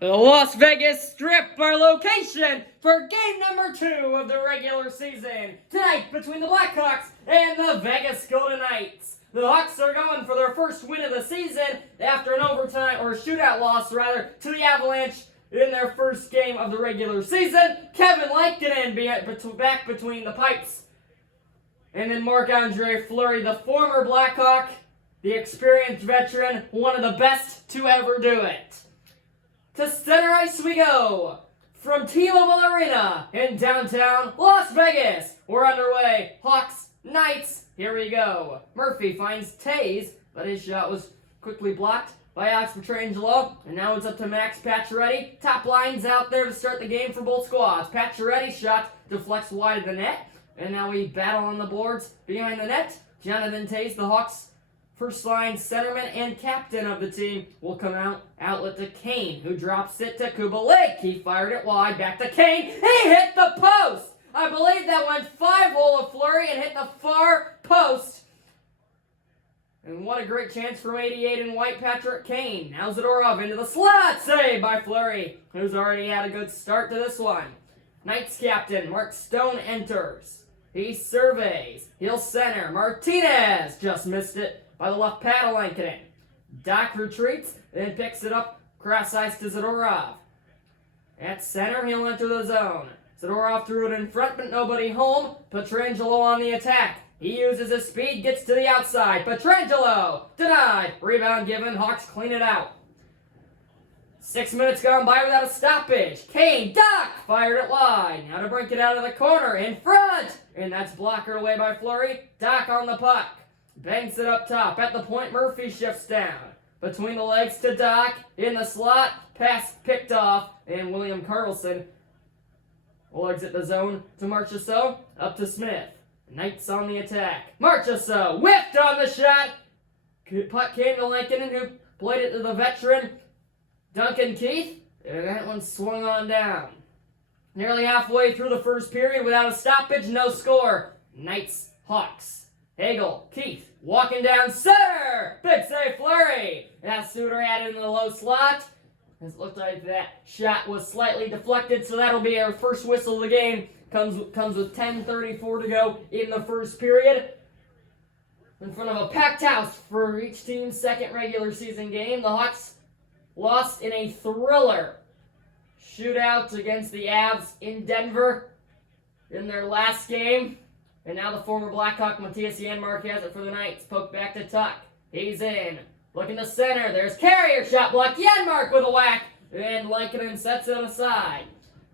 The Las Vegas Strip, our location for game number 2 of the regular season. Tonight, between the Blackhawks and the Vegas Golden Knights. The Hawks are going for their first win of the season after an overtime, or shootout loss rather, to the Avalanche in their first game of the regular season. Kevin Lankinen back between the pipes. And then Marc-Andre Fleury, the former Blackhawk, the experienced veteran, one of the best to ever do it. To center ice we go. From T-Mobile Arena in downtown Las Vegas. We're underway. Hawks, Knights, here we go. Murphy finds Taze, but his shot was quickly blocked by Alex Pietrangelo. And now it's up to Max Pacioretty. Top line's out there to start the game for both squads. Pacioretty's shot deflects wide of the net. And now we battle on the boards behind the net. Jonathan Taze, the Hawks' first line centerman and captain of the team, will come out. Outlet to Kane, who drops it to Kubalik. He fired it wide, back to Kane. He hit the post! I believe that went 5-hole of Fleury and hit the far post. And what a great chance from 88 and white Patrick Kane. Now Zadorov into the slot. Save by Fleury, who's already had a good start to this one. Knights captain Mark Stone enters. He surveys. He'll center. Martinez just missed it by the left pad of Lankinen. Doc retreats, then picks it up, cross ice to Zadorov. At center, he'll enter the zone. Zadorov threw it in front, but nobody home. Pietrangelo on the attack. He uses his speed, gets to the outside. Pietrangelo, denied. Rebound given, Hawks clean it out. 6 minutes gone by without a stoppage. Kane, Doc, fired it wide. Now to break it out of the corner, in front. And that's blockered away by Fleury. Doc on the puck. Banks it up top. At the point, Murphy shifts down. Between the legs to Doc. In the slot. Pass picked off. And William Karlsson will exit the zone to Marchessault. Up to Smith. Knights on the attack. Marchessault whiffed on the shot. Puck came to Lankinen, who played it to the veteran Duncan Keith. And that one swung on down. Nearly halfway through the first period without a stoppage. No score. Knights, Hawks. Hagel, Keith, walking down center! Big save, Fleury! That Suter had it in the low slot. It looked like that shot was slightly deflected, so that'll be our first whistle of the game. Comes with 10:34 to go in the first period. In front of a packed house for each team's second regular season game, the Hawks lost in a thriller shootout against the Avs in Denver in their last game. And now the former Blackhawk, Matthias Janmark, has it for the Knights. Poked back to Tuck. He's in. Looking to center. There's Carrier. Shot blocked. Janmark with a whack. And Lankinen sets it aside.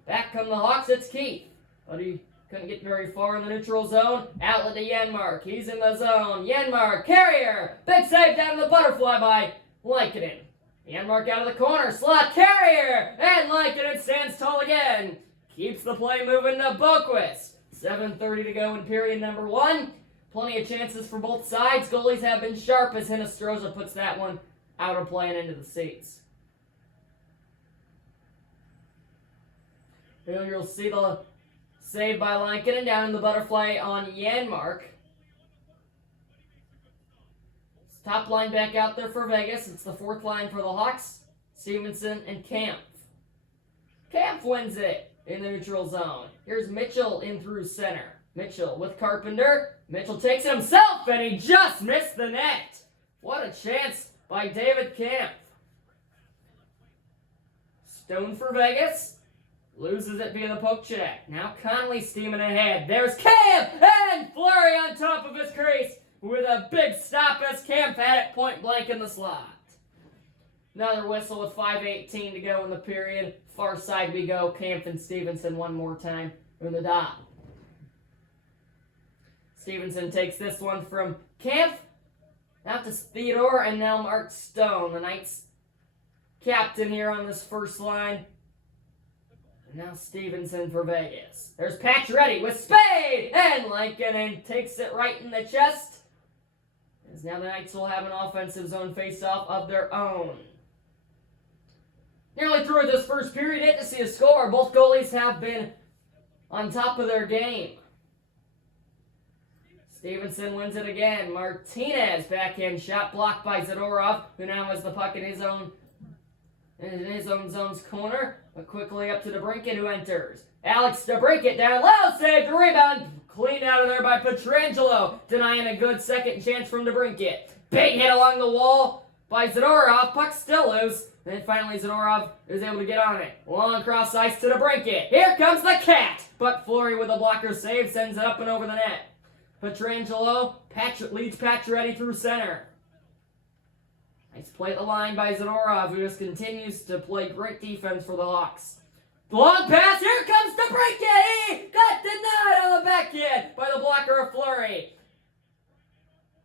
Back come the Hawks. It's Keith. But he couldn't get very far in the neutral zone. Outlet to Janmark. He's in the zone. Janmark. Carrier. Big save down the butterfly by Lankinen. Janmark out of the corner. Slot. Carrier. And Lankinen stands tall again. Keeps the play moving to Boquist. 7:30 to go in period number 1. Plenty of chances for both sides. Goalies have been sharp as Hinostroza puts that one out of play and into the seats. Here you'll see the save by Lankinen down in the butterfly on Janmark. Top line back out there for Vegas. It's the fourth line for the Hawks. Stevenson and Kampf. Kampf wins it in the neutral zone. Here's Mitchell in through center. Mitchell with Carpenter. Mitchell takes it himself, and he just missed the net. What a chance by David Kampf. Stone for Vegas. Loses it via the poke check. Now Connolly steaming ahead. There's Kampf, and Fleury on top of his crease with a big stop as Kampf had it point blank in the slot. Another whistle with 5:18 to go in the period. Far side we go. Kampf and Stevenson one more time from the dot. Stevenson takes this one from Kampf. Out to Theodore and now Mark Stone, the Knights captain here on this first line. And now Stevenson for Vegas. There's Pacioretty with Spade! And Lankinen takes it right in the chest. As now the Knights will have an offensive zone face-off of their own. Nearly through this first period, yet to see a score. Both goalies have been on top of their game. Stevenson wins it again. Martinez backhand shot blocked by Zadorov, who now has the puck in his own in his own zone's corner, but quickly up to DeBrincat, who enters. Alex DeBrincat down low, saved, rebound, cleaned out of there by Pietrangelo, denying a good second chance from DeBrincat. Big hit along the wall by Zadorov, puck still loose. Then finally Zadorov is able to get on it. Long cross ice to DeBrincat. Here comes the Cat! But Fleury with a blocker save sends it up and over the net. Pietrangelo leads Pacioretty through center. Nice play at the line by Zadorov, who just continues to play great defense for the Hawks. Long pass, here comes DeBrincat! He got denied on the backhand by the blocker of Fleury.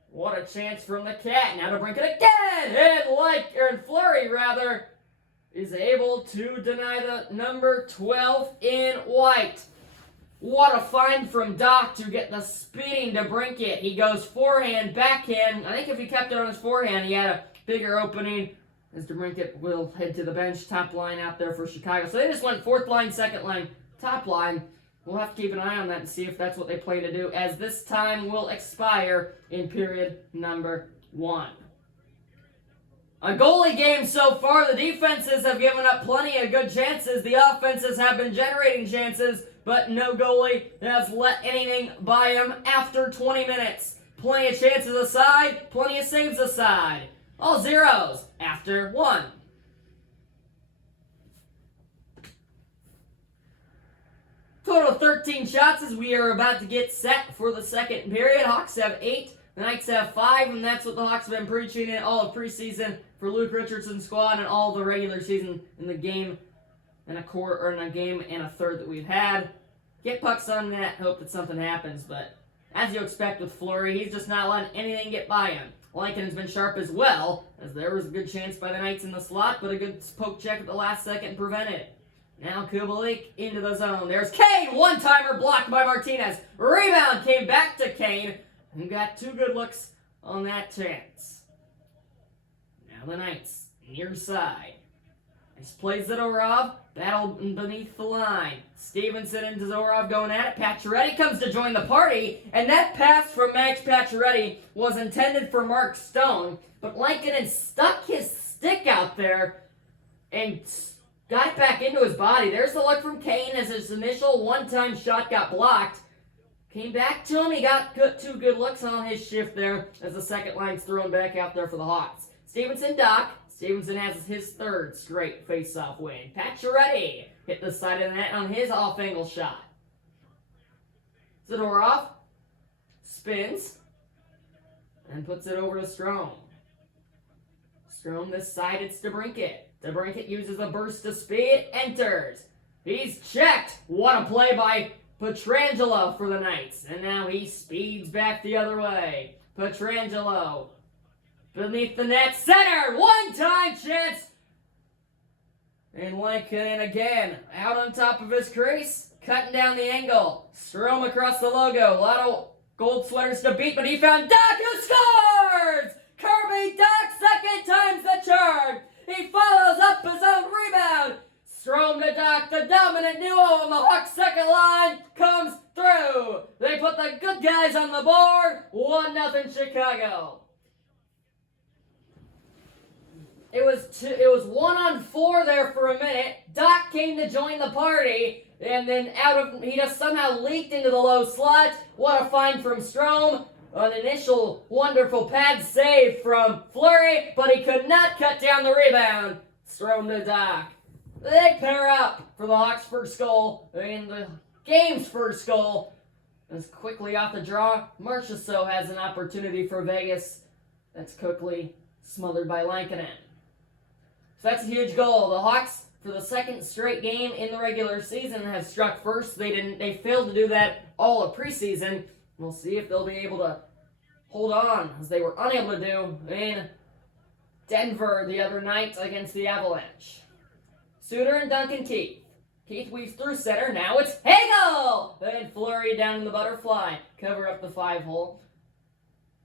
What a chance from the Cat. Now DeBrincat again! And Fleury, is able to deny the number 12 in white. What a find from Doc to get the speeding DeBrincat. He goes forehand, backhand. I think if he kept it on his forehand, he had a bigger opening, as DeBrincat will head to the bench. Top line out there for Chicago. So they just went fourth line, second line, top line. We'll have to keep an eye on that and see if that's what they plan to do, as this time will expire in period number 1. A goalie game so far. The defenses have given up plenty of good chances. The offenses have been generating chances, but no goalie has let anything by him after 20 minutes. Plenty of chances aside, plenty of saves aside. All zeros after 1. Total of 13 shots as we are about to get set for the second period. Hawks have 8, the Knights have 5, and that's what the Hawks have been preaching in all of preseason for Luke Richardson's squad and all the regular season in the game and a quarter, or in a game and a third that we've had. Get pucks on net, hope that something happens, but as you expect with Fleury, he's just not letting anything get by him. Lincoln's been sharp as well, as there was a good chance by the Knights in the slot, but a good poke check at the last second prevented it. Now Kubalik into the zone. There's Kane! One-timer blocked by Martinez. Rebound came back to Kane, who got 2 good looks on that chance. Now the Knights, near side. Nice play Zadorov, battle beneath the line. Stevenson and Zadorov going at it. Pacioretty comes to join the party, and that pass from Max Pacioretty was intended for Mark Stone, but Lankinen stuck his stick out there and got it back into his body. There's the look from Kane as his initial one-time shot got blocked. Came back to him. He got 2 good looks on his shift there as the second line's thrown back out there for the Hawks. Stevenson, Doc. Stevenson has his 3rd straight face-off win. Pacioretty hit the side of the net on his off-angle shot. Zadorov spins and puts it over to Strome. Strome this side, it's DeBrincat. DeBrincat uses a burst of speed, enters. He's checked. What a play by Pietrangelo for the Knights. And now he speeds back the other way. Pietrangelo beneath the net, center, one-time chance. And Lankinen again, out on top of his crease, cutting down the angle. Strome across the logo. A lot of gold sweaters to beat, but he found Doc, who scores! Kirby Doc, second time's the charm. He follows up his own rebound. Strome to Doc, the dominant duo on the Hawks' second line comes through. They put the good guys on the board. 1-0 Chicago. It was 1-on-4 there for a minute. Doc came to join the party, and then he just somehow leaked into the low slot. What a find from Strome. An initial wonderful pad save from Fleury, but he could not cut down the rebound. Strome to Doc. They pair up for the Hawks' first goal, and the game's first goal. Is quickly off the draw. Marchessault has an opportunity for Vegas. That's quickly smothered by Lankinen. So that's a huge goal. The Hawks, for the second straight game in the regular season, have struck first. They failed to do that all of preseason. We'll see if they'll be able to hold on, as they were unable to do in Denver the other night against the Avalanche. Suter and Duncan Keith. Keith weaves through center. Now it's Hagel! And Fleury down in the butterfly. Cover up the 5-hole.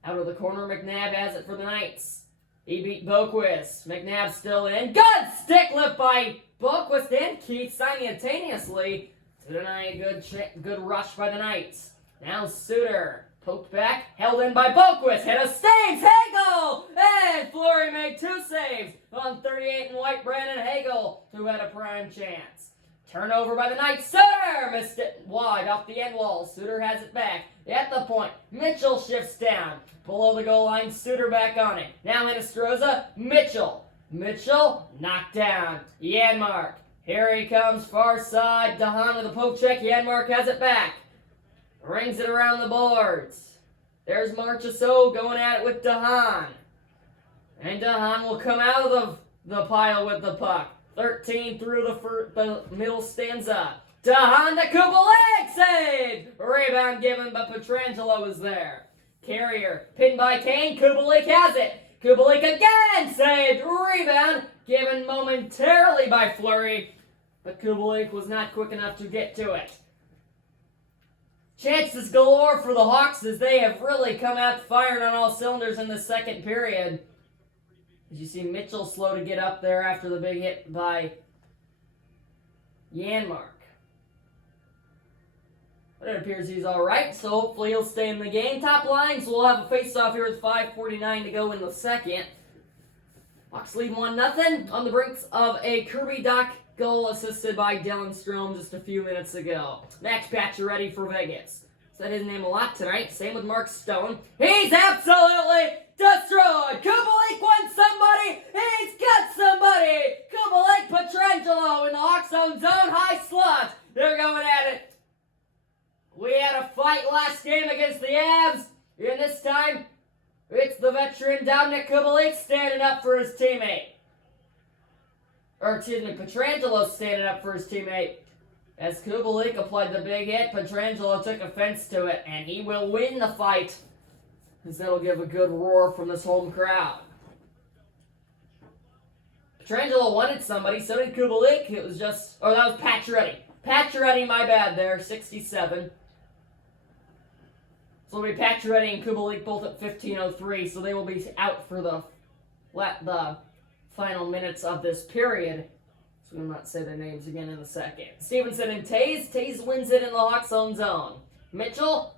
Out of the corner, McNabb has it for the Knights. He beat Boquist. McNabb still in. Good stick lift by Boquist and Keith simultaneously to deny a good rush by the Knights. Now Suter Poked back, held in by Boquist, hit a staves, Hagel! And Fleury made 2 saves on 38 and white Brandon Hagel, who had a prime chance. Turnover by the Knights, Suter missed it wide off the end wall. Suter has it back. At the point, Mitchell shifts down. Below the goal line, Suter back on it. Now Hinostroza, Mitchell. Mitchell knocked down. Janmark. Here he comes, far side. DeHaan with a poke check. Janmark has it back. Rings it around the boards. There's Marchessault going at it with DeHaan. And DeHaan will come out of the pile with the puck. 13 through the middle stanza. DeHaan to Kubalik, save! Rebound given, but Pietrangelo was there. Carrier, pinned by Kane, Kubalik has it. Kubalik again, saved! Rebound given momentarily by Fleury, but Kubalik was not quick enough to get to it. Chances galore for the Hawks as they have really come out firing on all cylinders in the second period. As you see Mitchell slow to get up there after the big hit by Janmark. But it appears he's alright, so hopefully he'll stay in the game. Top line, so we'll have a face-off here with 5:49 to go in the second. Hawks lead 1-0 on the brinks of a Kirby Dach goal assisted by Dylan Strome just a few minutes ago. Max Pacioretty for Vegas. Said his name a lot tonight. Same with Mark Stone. He's absolutely destroyed. Kubalik wants somebody. He's got somebody. Kubalik, Pietrangelo in the Hawks own zone. High slot. They're going at it. We had a fight last game against the Avs. And this time, it's the veteran Dominic Kubalik standing up for his teammate. Pietrangelo standing up for his teammate. As Kubalik applied the big hit, Pietrangelo took offense to it, and he will win the fight, as that'll give a good roar from this home crowd. Pietrangelo wanted somebody, so did Kubalik. That was Pacioretty. Pacioretty, my bad there, 67. So it'll be Pacioretty and Kubalik both at 15:03, so they will be out for the final minutes of this period. So we'll not say their names again in a second. Stevenson and Taze. Taze wins it in the Hawks' own zone. Mitchell,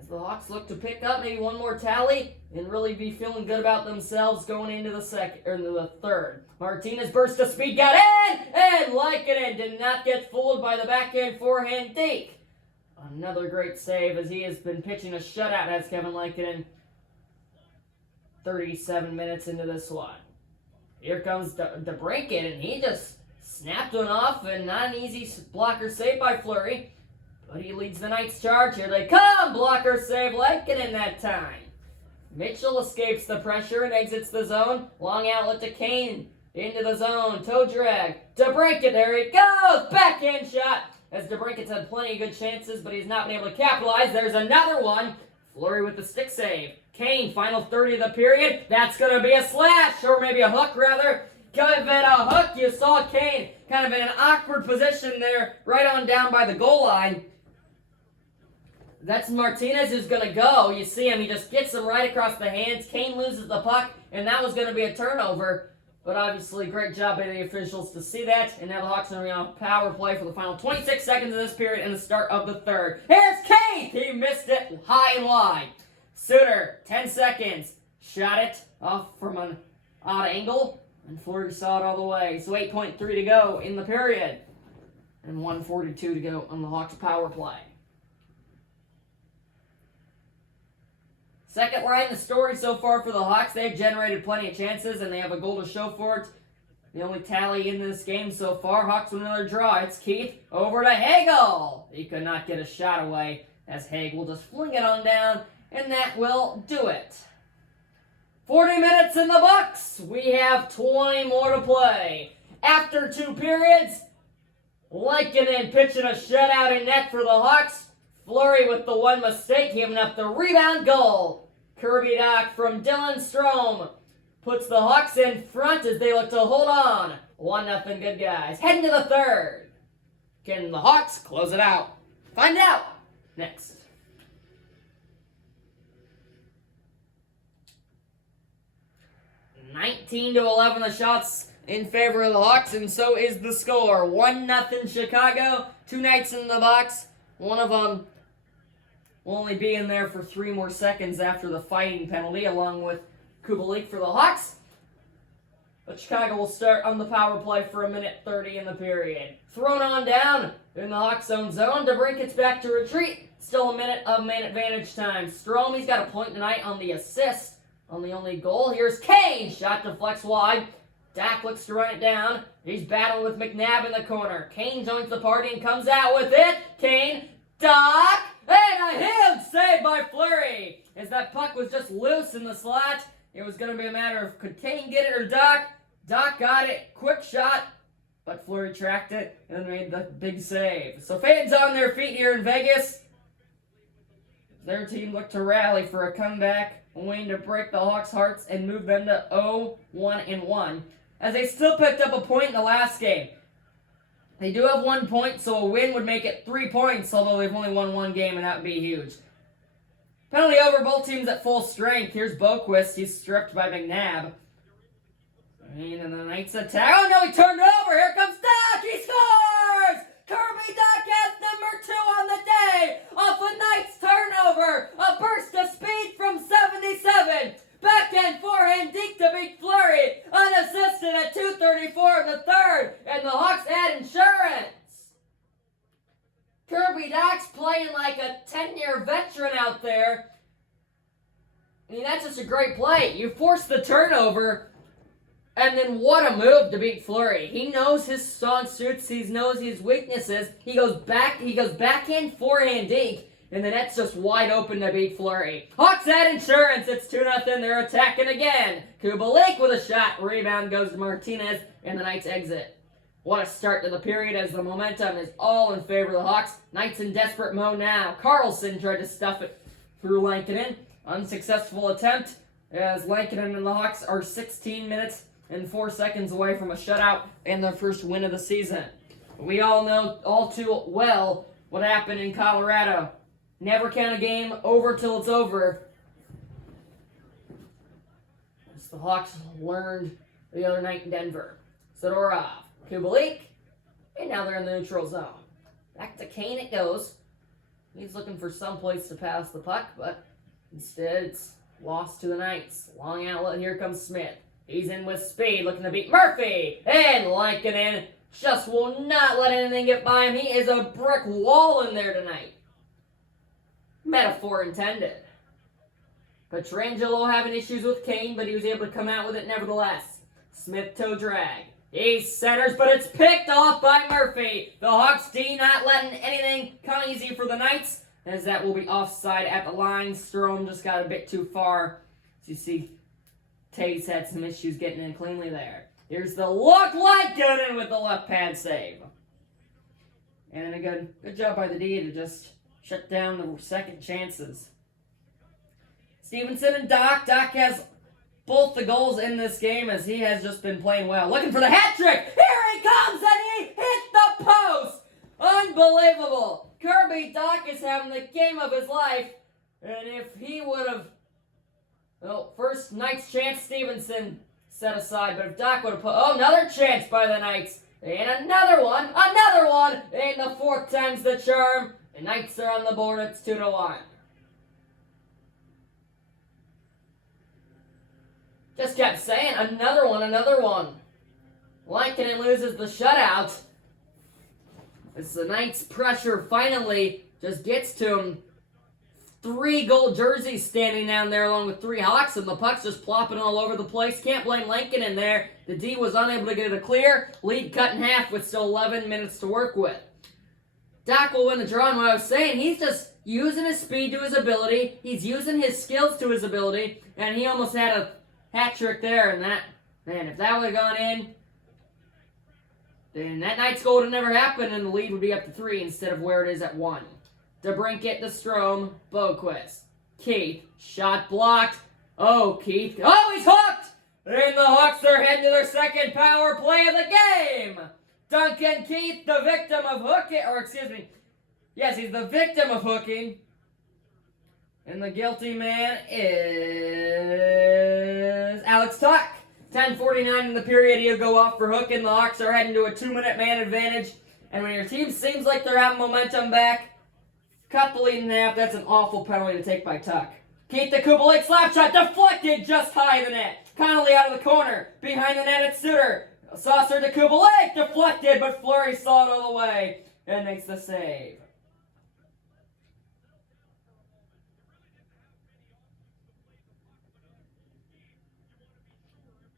as the Hawks look to pick up maybe one more tally and really be feeling good about themselves going into the third. Martinez burst to speed, got in, and Lankinen did not get fooled by the backhand forehand deke. Another great save as he has been pitching a shutout, has Kevin Lankinen. 37 minutes into this one. Here comes DeBrincat, and he just snapped one off, and not an easy blocker save by Fleury. But he leads the Knights charge. Here they come! Blocker save Lankinen that time. Mitchell escapes the pressure and exits the zone. Long outlet to Kane. Into the zone. Toe drag. DeBrincat, there he goes! Backhand shot. As DeBrincat's had plenty of good chances, but he's not been able to capitalize. There's another one. Fleury with the stick save. Kane, final 30 of the period. That's going to be a slash, or maybe a hook, rather. Kind of at a hook. You saw Kane kind of in an awkward position there, right on down by the goal line. That's Martinez who's going to go. You see him. He just gets him right across the hands. Kane loses the puck, and that was going to be a turnover. But obviously, great job by the officials to see that. And now the Hawks are on power play for the final 26 seconds of this period and the start of the third. Here's Kane! He missed it high and wide. Suter, 10 seconds. Shot it off from an odd angle. And Fleury saw it all the way. So 8.3 to go in the period. And 1:42 to go on the Hawks power play. Second line, the story so far for the Hawks. They've generated plenty of chances, and they have a goal to show for it. The only tally in this game so far. Hawks with another draw. It's Keith over to Hagel. He could not get a shot away, as Hagel will just fling it on down, and that will do it. 40 minutes in the books. We have 20 more to play. After 2 periods, Lankinen pitching a shutout in net for the Hawks. Fleury with the one mistake, giving up the rebound goal. Kirby Dach from Dylan Strome puts the Hawks in front as they look to hold on. 1-0 good guys. Heading to the third. Can the Hawks close it out? Find out next. (19-11) the shots in favor of the Hawks, and so is the score. 1-0 Chicago. 2 Knights in the box. One of them will only be in there for 3 more seconds after the fighting penalty, along with Kubalik for the Hawks. But Chicago will start on the power play for 1:30 in the period. Thrown on down in the Hawks' own zone. DeBrink gets back to retreat. Still a minute of man advantage time. Strome, he's got a point tonight on the assist on the only goal. Here's Kane. Shot deflects wide. Dak looks to run it down. He's battling with McNabb in the corner. Kane joins the party and comes out with it. Kane, Doc, and a huge save by Fleury. As that puck was just loose in the slot, it was going to be a matter of could Kane get it or Doc. Doc got it. Quick shot. But Fleury tracked it and made the big save. So fans on their feet here in Vegas. Their team looked to rally for a comeback, waiting to break the Hawks' hearts and move them to 0-1-1. As they still picked up a point in the last game. They do have 1 point, so a win would make it 3 points, although they've only won 1 game, and that would be huge. Penalty over, both teams at full strength. Here's Boquist. He's stripped by McNabb. And the Knights attack. Oh, no, he turned it over. Here comes Doc. He scores! Kirby Doc has number 2 on the day off a Knights turnover. A burst of speed from 77. Backhand forehand deep to beat Fleury. Unassisted at 2:34 in the third. And the Hawks add insurance. Kirby Doc's playing like a 10-year veteran out there. I mean, that's just a great play. You force the turnover, and then what a move to beat Fleury. He knows his strong suits. He knows his weaknesses. He goes backhand forehand deep. And the net's just wide open to beat Fleury. Hawks add insurance. It's 2-0. They're attacking again. Kubalik with a shot. Rebound goes to Martinez, and the Knights exit. What a start to the period as the momentum is all in favor of the Hawks. Knights in desperate mode now. Carlson tried to stuff it through Lankinen. Unsuccessful attempt as Lankinen and the Hawks are 16 minutes and 4 seconds away from a shutout and their first win of the season. We all know all too well what happened in Colorado. Never count a game over till it's over. As the Hawks learned the other night in Denver. Sidorov, Kubalik, and now they're in the neutral zone. Back to Kane it goes. He's looking for some place to pass the puck, but instead it's lost to the Knights. Long outlet, here comes Smith. He's in with speed, looking to beat Murphy. And Lankinen just will not let anything get by him. He is a brick wall in there tonight. Metaphor intended. Pietrangelo having issues with Kane, but he was able to come out with it nevertheless. Smith toe drag. He centers, but it's picked off by Murphy. The Hawks D not letting anything come easy for the Knights, as that will be offside at the line. Strome just got a bit too far. As you see, Taves had some issues getting in cleanly there. Here's the look like Gunnin with the left pad save. And a good job by the D to just shut down the second chances. Stevenson and Doc. Doc has both the goals in this game as he has just been playing well. Looking for the hat trick. Here he comes and he hit the post. Unbelievable. Kirby Doc is having the game of his life. And if he would have... Well, first Knights chance Stevenson set aside. But if Doc would have put... Oh, another chance by the Knights. And another one. And the 4th time's the charm. The Knights are on the board. It's 2-1. Just kept saying, another one. Lankinen loses the shutout. As the Knights' pressure finally just gets to him. 3 gold jerseys standing down there along with 3 Hawks, and the puck's just plopping all over the place. Can't blame Lankinen there. The D was unable to get it a clear. Lead cut in half with still 11 minutes to work with. Doc will win the draw, and what I was saying, he's just using his speed to his ability. He's using his skills to his ability, and he almost had a hat trick there, and that, man, if that would have gone in, then that Knights goal would have never happened, and the lead would be up to 3 instead of where it is at 1. DeBrincat to Strome, Boquist. Keith, shot blocked. Oh, Keith, oh, he's hooked! And the Hawks are heading to their second power play of the game! Duncan Keith, the victim of hooking, yes, he's the victim of hooking. And the guilty man is Alex Tuck. 10:49 in the period, he'll go off for hooking. The Hawks are heading to a 2-minute man advantage. And when your team seems like they're having momentum back, cut the lead in half. That's an awful penalty to take by Tuck. Keith the Kubalik slap shot deflected just high of the net. Connolly out of the corner. Behind the net at Suter. Saucer to Kubalik deflected, but Fleury saw it all the way and makes the save.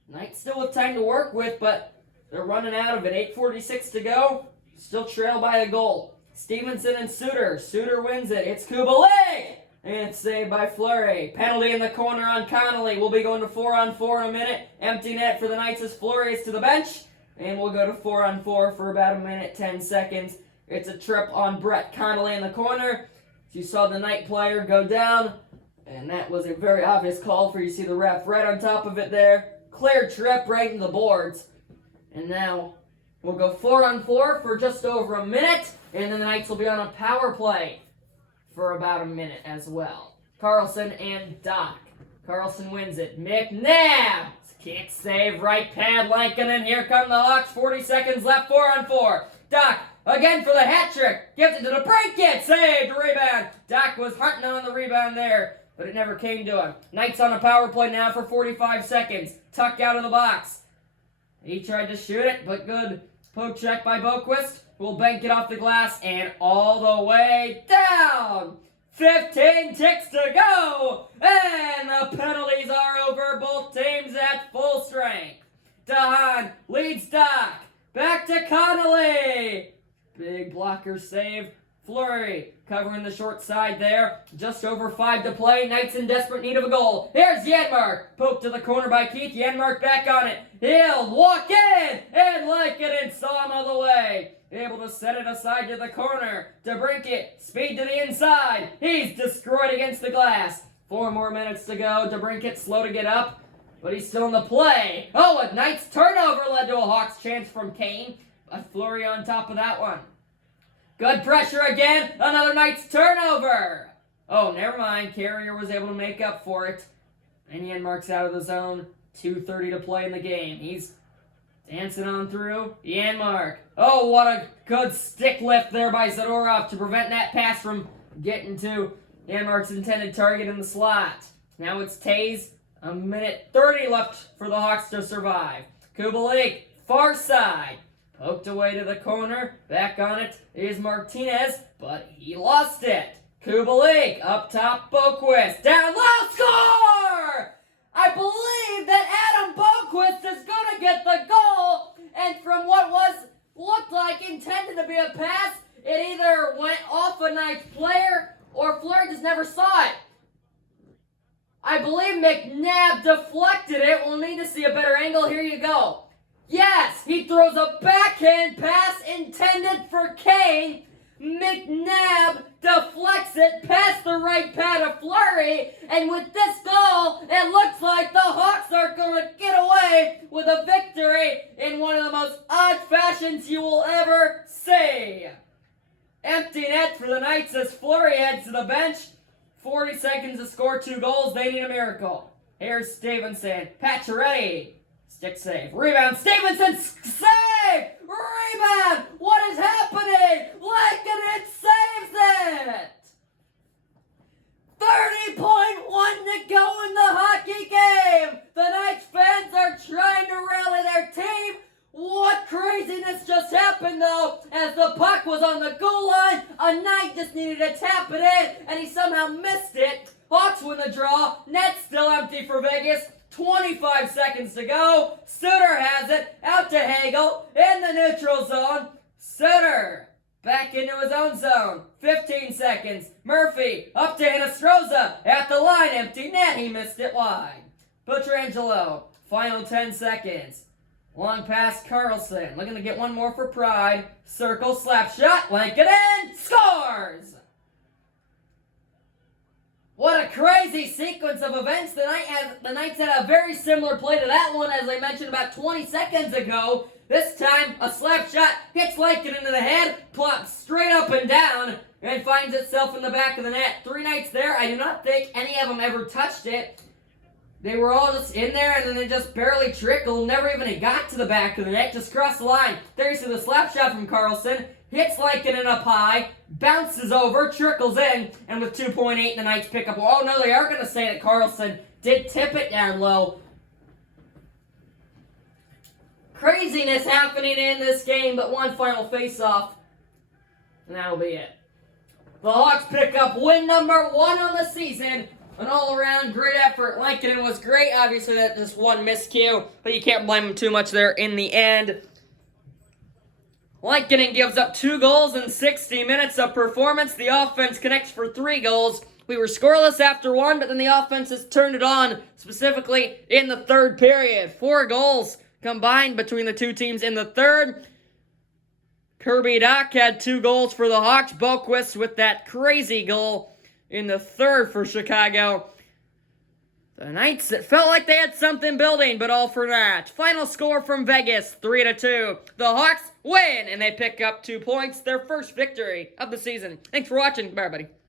Knights still with time to work with, but they're running out of it. 8:46 to go. Still trail by a goal. Stevenson and Suter. Suter wins it. It's Kubalik! And it's saved by Fleury. Penalty in the corner on Connolly. We'll be going to 4-on-4 in a minute. Empty net for the Knights as Fleury is to the bench. And we'll go to 4-on-4 for about a minute, 10 seconds. It's a trip on Brett Connolly in the corner. You saw the Knight player go down. And that was a very obvious call for you see the ref right on top of it there. Clear trip right in the boards. And now we'll go 4-on-4 for just over a minute. And then the Knights will be on a power play for about a minute as well. Carlson and Doc. Carlson wins it. McNabb. Kick save, right pad, Lankin, and here come the Hawks. 40 seconds left, 4-on-4. Doc, again for the hat trick. Gives it to the break it. Saved, rebound. Doc was hunting on the rebound there, but it never came to him. Knights on a power play now for 45 seconds. Tuck out of the box. He tried to shoot it, but good poke check by Boquist. Will bank it off the glass and all the way down. 15 ticks to go. And the penalties are over. Both teams at full strength. DeHaan leads Doc. Back to Connolly. Big blocker save. Fleury covering the short side there. Just over 5 to play. Knights in desperate need of a goal. Here's Janmark. Poked to the corner by Keith. Janmark back on it. He'll walk in and like it and saw him all the way. Able to set it aside to the corner. DeBrincat. Speed to the inside. He's destroyed against the glass. 4 more minutes to go. DeBrincat slow to get up, but he's still in the play. Oh, a Knights turnover led to a Hawks chance from Kane. But Fleury on top of that one. Good pressure again. Another Knights turnover. Oh, never mind. Carrier was able to make up for it. And Janmark's out of the zone. 2:30 to play in the game. He's dancing on through. Janmark. Oh, what a good stick lift there by Zadorov to prevent that pass from getting to Janmark's intended target in the slot. Now it's Taze. A minute 30 left for the Hawks to survive. Kubalik, far side. Poked away to the corner. Back on it is Martinez, but he lost it. Kubalik up top, Boquist. Down low, score! I believe that Adam Boquist is going to get the goal. And from what looked like intended to be a pass, it either went off a Knights player or Fleury just never saw it. I believe McNabb deflected it. We'll need to see a better angle. Here you go. Yes, he throws a backhand pass intended for Kane. McNabb deflects it past the right pad of Fleury, and with this goal, it looks like the Hawks are going to get away with a victory in one of the most odd fashions you will ever see. Empty net for the Knights as Fleury heads to the bench. 40 seconds to score 2 goals. They need a miracle. Here's Stevenson. Pacioretty. Stick save. Rebound. Stevenson. Save! Rebound! What is happening? Lankin saves it! 30.1 to go in the hockey game. The Knights fans are trying to rally their team. What craziness just happened, though, as the puck was on the goal line. A Knight just needed to tap it in, and he somehow missed it. Hawks win the draw. Net still empty for Vegas. 25 seconds to go. Suter has it. Out to Hagel in the neutral zone. Suter back into his own zone. 15 seconds. Murphy up to Hinostroza. At the line. Empty net. He missed it wide. Pietrangelo. Final 10 seconds. Long pass Carlson. Looking to get one more for pride. Circle. Slap shot. Lankin in. Scores! What a crazy sequence of events. The Knights had a very similar play to that one, as I mentioned about 20 seconds ago. This time, a slap shot hits Lankin into the head, plops straight up and down, and finds itself in the back of the net. 3 Knights there. I do not think any of them ever touched it. They were all just in there, and then they just barely trickled. Never even got to the back of the net. Just crossed the line. There you see the slap shot from Carlson. Hits Lankinen up high. Bounces over. Trickles in. And with 2.8, the Knights pick up. Oh, no, they are going to say that Carlson did tip it down low. Craziness happening in this game, but one final face-off. And that'll be it. The Hawks pick up win number 1 on the season. An all-around great effort. Lankinen was great. Obviously, that just one miscue, but you can't blame him too much there in the end. Lankinen gives up 2 goals in 60 minutes of performance. The offense connects for 3 goals. We were scoreless after 1, but then the offense has turned it on, specifically in the third period. 4 goals combined between the two teams in the third. Kirby Dach had 2 goals for the Hawks. Boquist with that crazy goal in the third for Chicago. The Knights, it felt like they had something building, but all for naught. Final score from Vegas, 3-2. The Hawks win, and they pick up 2 points, their first victory of the season. Thanks for watching. Bye, everybody.